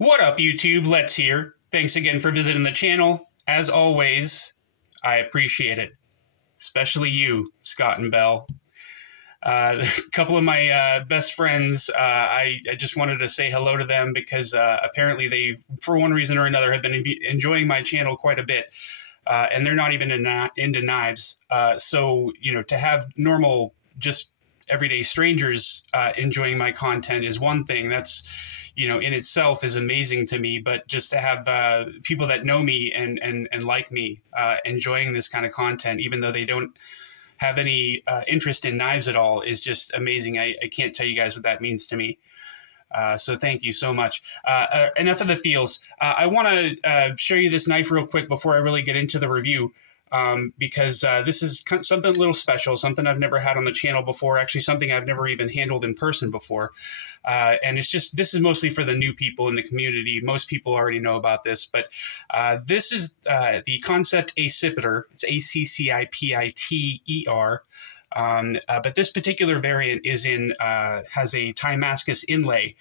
What up, YouTube? Let's here. Thanks again for visiting the channel. As always, I appreciate it. Especially you, Scott and Bell. A couple of my best friends, I just wanted to say hello to them because apparently they, for one reason or another, have been enjoying my channel quite a bit. And they're not even into knives. So, you know, to have normal, just everyday strangers enjoying my content is one thing. That's, you know, in itself is amazing to me. But just to have people that know me and like me enjoying this kind of content, even though they don't have any interest in knives at all, is just amazing. I can't tell you guys what that means to me. So thank you so much. Enough of the feels. I want to show you this knife real quick before I really get into the review, because this is something a little special, something I've never had on the channel before, actually something I've never even handled in person before. And it's just, this is mostly for the new people in the community. Most people already know about this, but this is the Kansept Accipiter. It's Accipiter. But this particular variant is has a Damascus inlay,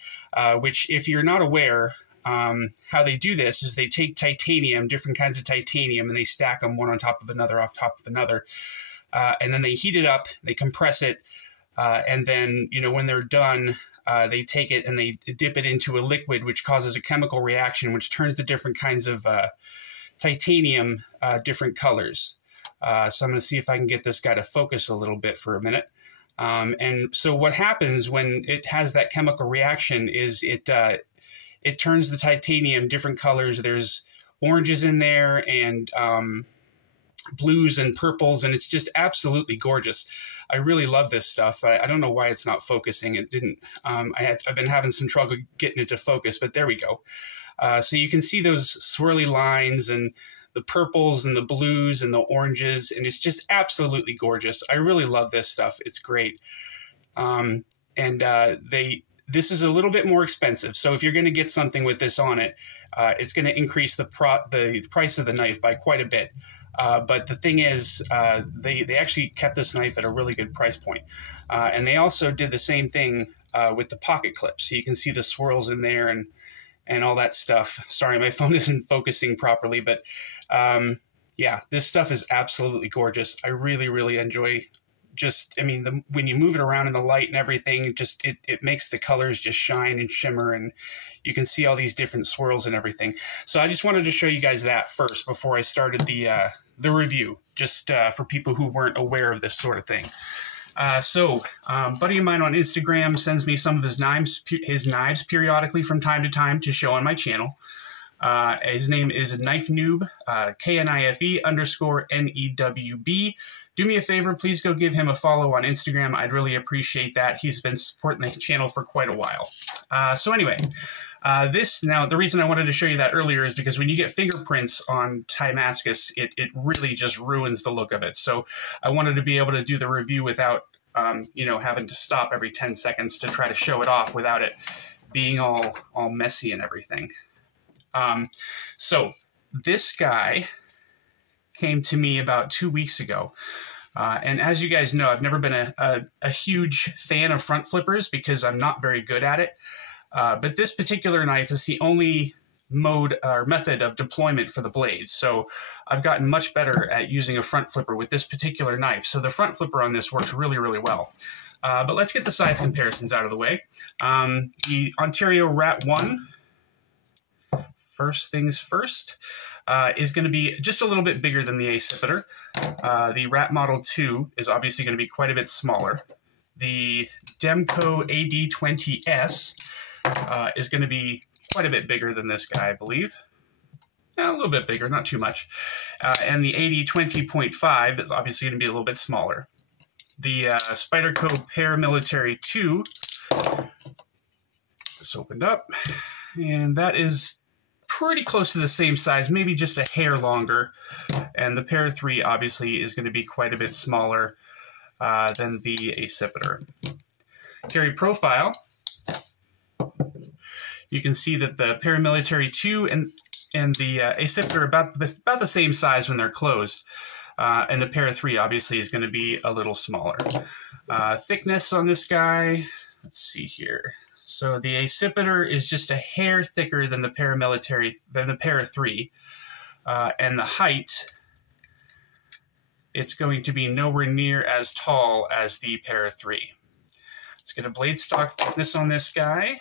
which, if you're not aware, how they do this is they take titanium, different kinds of titanium, and they stack them one on top of another, and then they heat it up, they compress it, and then, you know, when they're done, they take it and they dip it into a liquid, which causes a chemical reaction, which turns the different kinds of titanium different colors. So I'm going to see if I can get this guy to focus a little bit for a minute. And so what happens when it has that chemical reaction is it turns the titanium different colors. There's oranges in there and blues and purples, and it's just absolutely gorgeous. I really love this stuff, but I don't know why it's not focusing. It didn't. I've been having some trouble getting it to focus, but there we go. So you can see those swirly lines and the purples and the blues and the oranges, and it's just absolutely gorgeous. I really love this stuff. It's great. This is a little bit more expensive, so if you're going to get something with this on it, it's going to increase the price of the knife by quite a bit. But the thing is, they actually kept this knife at a really good price point. And they also did the same thing with the pocket clip. So you can see the swirls in there and all that stuff. Sorry, my phone isn't focusing properly, but yeah, this stuff is absolutely gorgeous. I really, really enjoy when you move it around in the light and everything, just it makes the colors just shine and shimmer, and you can see all these different swirls and everything. So I just wanted to show you guys that first before I started the review, just for people who weren't aware of this sort of thing. Buddy of mine on Instagram sends me some of his knives periodically from time to time to show on my channel. His name is Knife Noob, KNIFE_NEWB. Do me a favor, please go give him a follow on Instagram. I'd really appreciate that. He's been supporting the channel for quite a while. So anyway, now the reason I wanted to show you that earlier is because when you get fingerprints on Damascus, it really just ruins the look of it. So I wanted to be able to do the review without, you know, having to stop every 10 seconds to try to show it off without it being all messy and everything. So this guy came to me about 2 weeks ago. And as you guys know, I've never been a huge fan of front flippers because I'm not very good at it. But this particular knife is the only mode or method of deployment for the blade. So I've gotten much better at using a front flipper with this particular knife. So the front flipper on this works really, really well. But let's get the size comparisons out of the way. The Ontario Rat 1, first things first, is going to be just a little bit bigger than the Accipiter. The Rat Model 2 is obviously going to be quite a bit smaller. The DEMKO AD20S is going to be quite a bit bigger than this guy, I believe. A little bit bigger, not too much. And the AD20.5 is obviously going to be a little bit smaller. The SPYDERCO MILLITARY 2 is opened up, and that is pretty close to the same size, maybe just a hair longer. And the Para 3 obviously is going to be quite a bit smaller than the Accipiter. Carry profile. You can see that the Paramilitary 2 and the Accipiter are about the same size when they're closed. And the Para 3 obviously is going to be a little smaller. Thickness on this guy, let's see here. So the Accipiter is just a hair thicker than the paramilitary, than the Para 3. And the height, it's going to be nowhere near as tall as the Para 3. Let's get a blade stock thickness on this guy.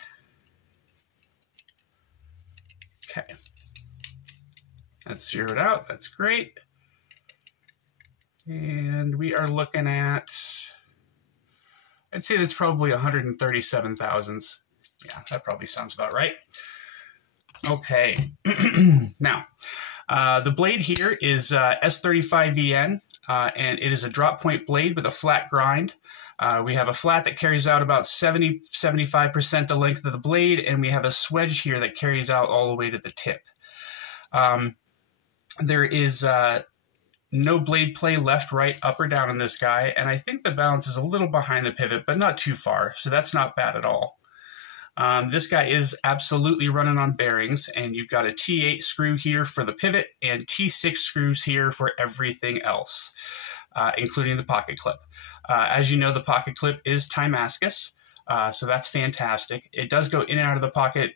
Okay. Let's zero it out. That's great. And we are looking at, I'd say that's probably 137 thousandths. Yeah, that probably sounds about right. Okay. Now, the blade here is S35VN, and it is a drop point blade with a flat grind. We have a flat that carries out about 70-75% the length of the blade, and we have a swedge here that carries out all the way to the tip. There is no blade play left, right, up, or down in this guy, and I think the balance is a little behind the pivot, but not too far, so that's not bad at all. This guy is absolutely running on bearings, and you've got a T8 screw here for the pivot and T6 screws here for everything else, including the pocket clip. As you know, the pocket clip is Timascus, so that's fantastic. It does go in and out of the pocket.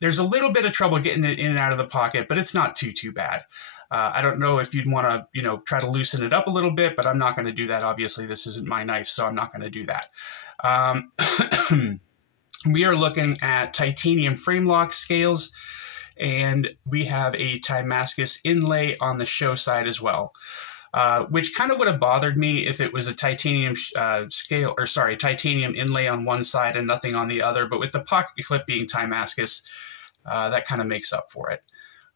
There's a little bit of trouble getting it in and out of the pocket, but it's not too bad. I don't know if you'd want to, try to loosen it up a little bit, but I'm not going to do that. Obviously, this isn't my knife, so I'm not going to do that. We are looking at titanium frame lock scales, and we have a Timascus inlay on the show side as well, which kind of would have bothered me if it was a titanium titanium inlay on one side and nothing on the other. But with the pocket clip being Timascus, that kind of makes up for it.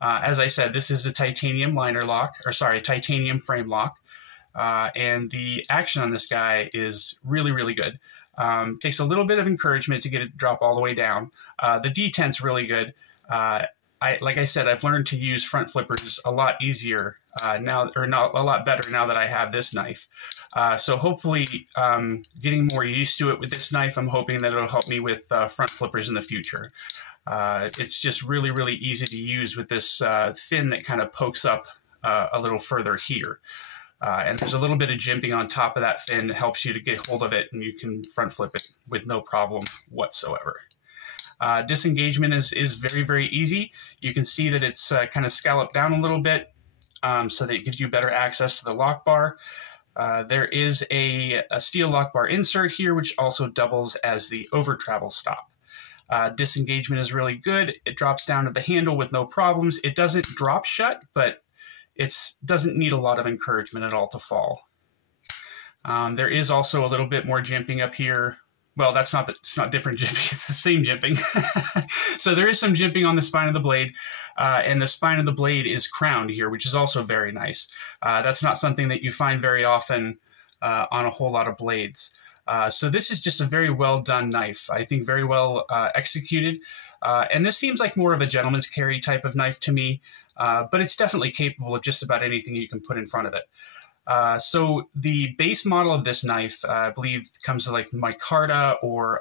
As I said, this is a titanium titanium frame lock, and the action on this guy is really, really good. Takes a little bit of encouragement to get it to drop all the way down. The detent's really good. Like I said, I've learned to use front flippers a lot easier a lot better now that I have this knife. So hopefully, getting more used to it with this knife, I'm hoping that it'll help me with front flippers in the future. It's just really, really easy to use with this fin that kind of pokes up a little further here. And there's a little bit of jimping on top of that fin that helps you to get hold of it, and you can front flip it with no problem whatsoever. Disengagement is very, very easy. You can see that it's kind of scalloped down a little bit so that it gives you better access to the lock bar. There is a steel lock bar insert here, which also doubles as the over travel stop. Disengagement is really good. It drops down to the handle with no problems. It doesn't drop shut, but it doesn't need a lot of encouragement at all to fall. There is also a little bit more jimping up here. Well, it's not different jimping, it's the same jimping. So there is some jimping on the spine of the blade, and the spine of the blade is crowned here, which is also very nice. That's not something that you find very often on a whole lot of blades. So this is just a very well done knife. I think very well executed. And this seems like more of a gentleman's carry type of knife to me, but it's definitely capable of just about anything you can put in front of it. So the base model of this knife, I believe, comes to like micarta or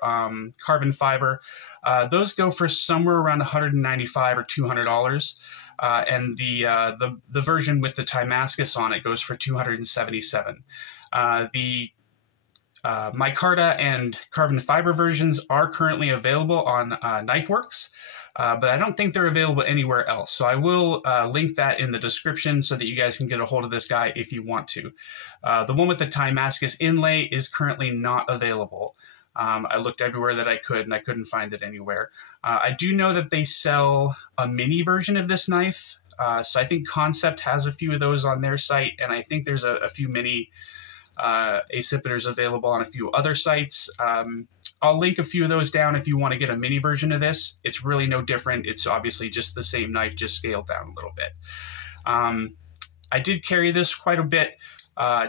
carbon fiber. Those go for somewhere around $195 or $200. And the version with the Timascus on it goes for $277. The micarta and carbon fiber versions are currently available on KnifeWorks, but I don't think they're available anywhere else. So I will link that in the description so that you guys can get a hold of this guy if you want to. The one with the Timascus inlay is currently not available. I looked everywhere that I could, and I couldn't find it anywhere. I do know that they sell a mini version of this knife. So I think Kansept has a few of those on their site, and I think there's a few mini Accipiters available on a few other sites. I'll link a few of those down if you want to get a mini version of this. It's really no different. It's obviously just the same knife, just scaled down a little bit. I did carry this quite a bit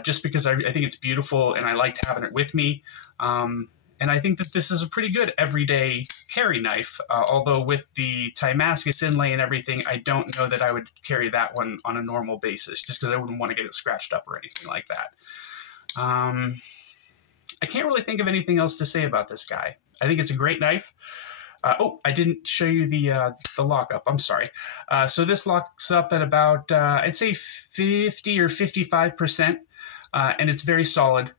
just because I think it's beautiful and I liked having it with me. And I think that this is a pretty good everyday carry knife, although with the Timascus inlay and everything, I don't know that I would carry that one on a normal basis, just because I wouldn't want to get it scratched up or anything like that. I can't really think of anything else to say about this guy. I think it's a great knife. Oh, I didn't show you the lockup. I'm sorry. So this locks up at about, I'd say 50 or 55%, and it's very solid.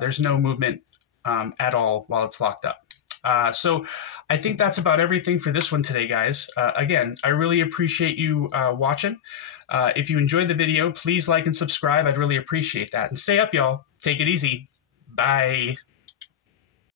There's no movement at all while it's locked up. So I think that's about everything for this one today, guys. Again, I really appreciate you watching. If you enjoyed the video, please like and subscribe. I'd really appreciate that. And stay up, y'all. Take it easy. Bye.